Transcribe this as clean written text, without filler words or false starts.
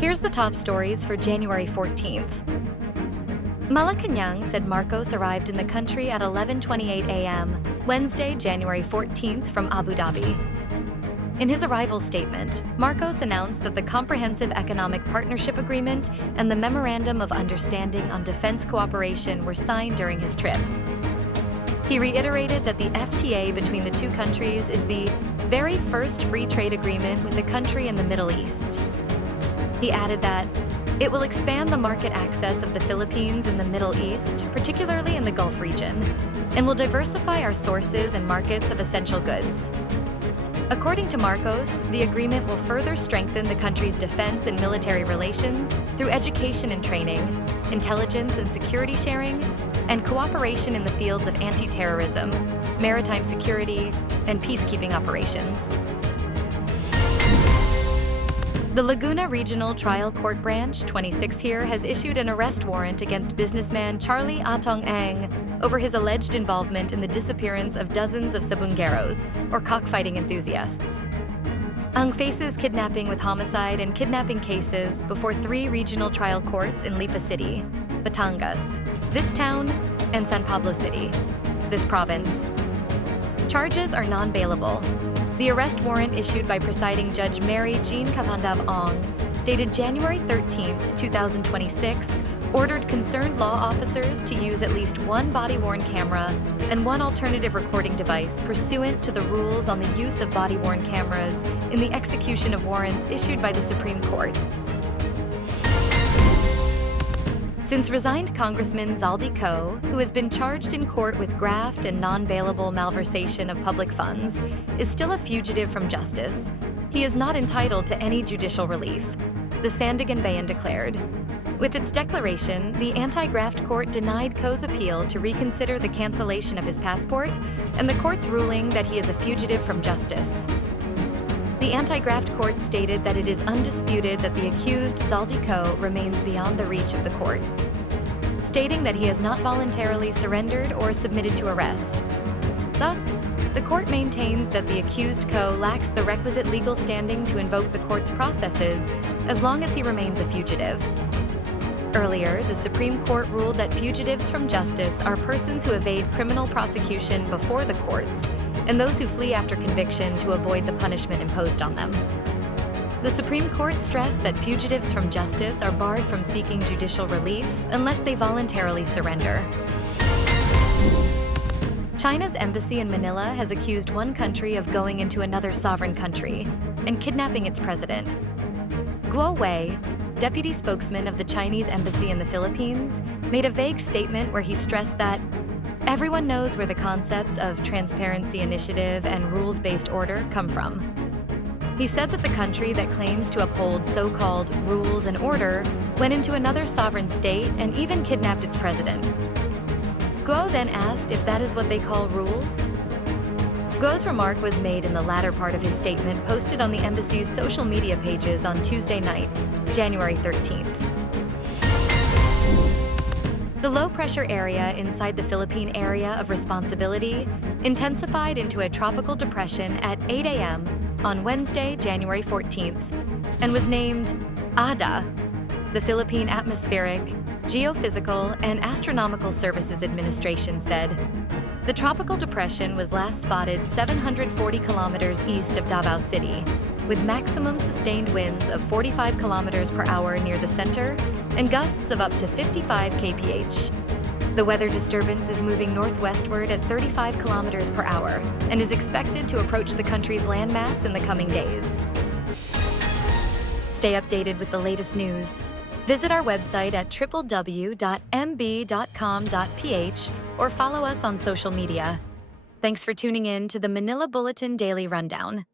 Here's the top stories for January 14th. Malacanang said Marcos arrived in the country at 11:28 a.m. Wednesday, January 14th from Abu Dhabi. In his arrival statement, Marcos announced that the Comprehensive Economic Partnership Agreement and the Memorandum of Understanding on Defense Cooperation were signed during his trip. He reiterated that the FTA between the two countries is the very first free trade agreement with a country in the Middle East. He added that it will expand the market access of the Philippines in the Middle East, particularly in the Gulf region, and will diversify our sources and markets of essential goods. According to Marcos, the agreement will further strengthen the country's defense and military relations through education and training, intelligence and security sharing, and cooperation in the fields of anti-terrorism, maritime security, and peacekeeping operations. The Laguna Regional Trial Court Branch, 26 here, has issued an arrest warrant against businessman Charlie Atong Ang over his alleged involvement in the disappearance of dozens of sabungeros, or cockfighting enthusiasts. Ang faces kidnapping with homicide and kidnapping cases before 3 regional trial courts in Lipa City, Batangas, this town, and San Pablo City, this province. Charges are non-bailable. The arrest warrant issued by presiding Judge Mary Jean Atong Ang, dated January 13, 2026, ordered concerned law officers to use at least one body-worn camera and one alternative recording device pursuant to the rules on the use of body-worn cameras in the execution of warrants issued by the Supreme Court. Since resigned Congressman Zaldy Co, who has been charged in court with graft and non-bailable malversation of public funds, is still a fugitive from justice, he is not entitled to any judicial relief, the Sandiganbayan declared. With its declaration, the anti-graft court denied Co's appeal to reconsider the cancellation of his passport and the court's ruling that he is a fugitive from justice. The anti-graft court stated that it is undisputed that the accused Zaldy Co remains beyond the reach of the court, stating that he has not voluntarily surrendered or submitted to arrest. Thus, the court maintains that the accused Co lacks the requisite legal standing to invoke the court's processes as long as he remains a fugitive. Earlier, the Supreme Court ruled that fugitives from justice are persons who evade criminal prosecution before the courts and those who flee after conviction to avoid the punishment imposed on them. The Supreme Court stressed that fugitives from justice are barred from seeking judicial relief unless they voluntarily surrender. China's embassy in Manila has accused one country of going into another sovereign country and kidnapping its president. Guo Wei, deputy spokesman of the Chinese embassy in the Philippines, made a vague statement where he stressed that everyone knows where the concepts of transparency initiative and rules-based order come from. He said that the country that claims to uphold so-called rules and order went into another sovereign state and even kidnapped its president. Guo then asked if that is what they call rules. Guo's remark was made in the latter part of his statement posted on the embassy's social media pages on Tuesday night, January 13th. The low-pressure area inside the Philippine Area of Responsibility intensified into a tropical depression at 8 a.m. on Wednesday, January 14th, and was named ADA, the Philippine Atmospheric, Geophysical, and Astronomical Services Administration said. The tropical depression was last spotted 740 kilometers east of Davao City, with maximum sustained winds of 45 kilometers per hour near the center and gusts of up to 55 kph. The weather disturbance is moving northwestward at 35 kilometers per hour and is expected to approach the country's landmass in the coming days. Stay updated with the latest news. Visit our website at www.mb.com.ph or follow us on social media. Thanks for tuning in to the Manila Bulletin Daily Rundown.